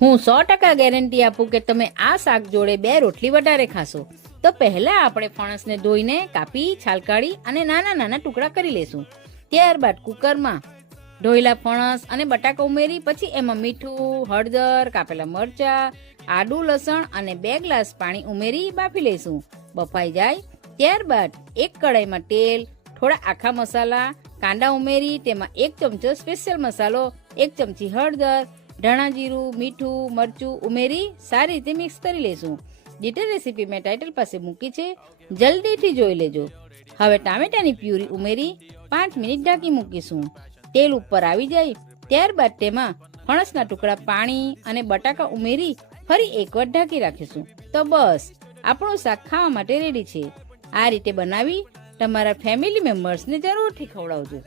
હું 100% ગેરંટી આપું કે તમે આ શાક જોડે 2 રોટલી વધારે ખાશો. તો પહેલા આપણે ફણસને ધોઈને કાપી છાલ કાઢી અને નાના નાના ટુકડા કરી લેશું. ત્યારબાદ કુકરમાં ધોયેલા ફણસ અને બટાકા ઉમેરી પછી એમાં મીઠું, હળદર, કાપેલા મરચાં, આદુ, લસણ અને 2 ગ્લાસ પાણી ઉમેરી બાફી લઈશું. બફાઈ જાય ત્યારબાદ એક કડાઈમાં તેલ, થોડા આખા મસાલા, કાંદા ઉમેરી તેમાં 1 ચમચો સ્પેશિયલ મસાલો, 1 ચમચી હળદર, ધાણા જીરું, મીઠું, મરચું ઉમેરી સારી રીતે મિક્સ કરી લઈશું. ડિટેલ રેસીપી મેં ટાઇટલ પાસે મૂકી છે, જલ્દીથી જોઈ લેજો. હવે ટામેટાની પ્યુરી ઉમેરી 5 મિનિટ ઢાંકી મૂકીશું. તેલ ઉપર આવી જાય ત્યારબાદ તેમાં ફણસના ટુકડા, પાણી અને બટાકા ઉમેરી ફરી એકવાર ઢાંકી રાખીશું. તો બસ આપણું શાક ખાવા માટે રેડી છે. આ રીતે બનાવી તમારા ફેમિલી મેમ્બર્સને જરૂરથી ખવડાવજો.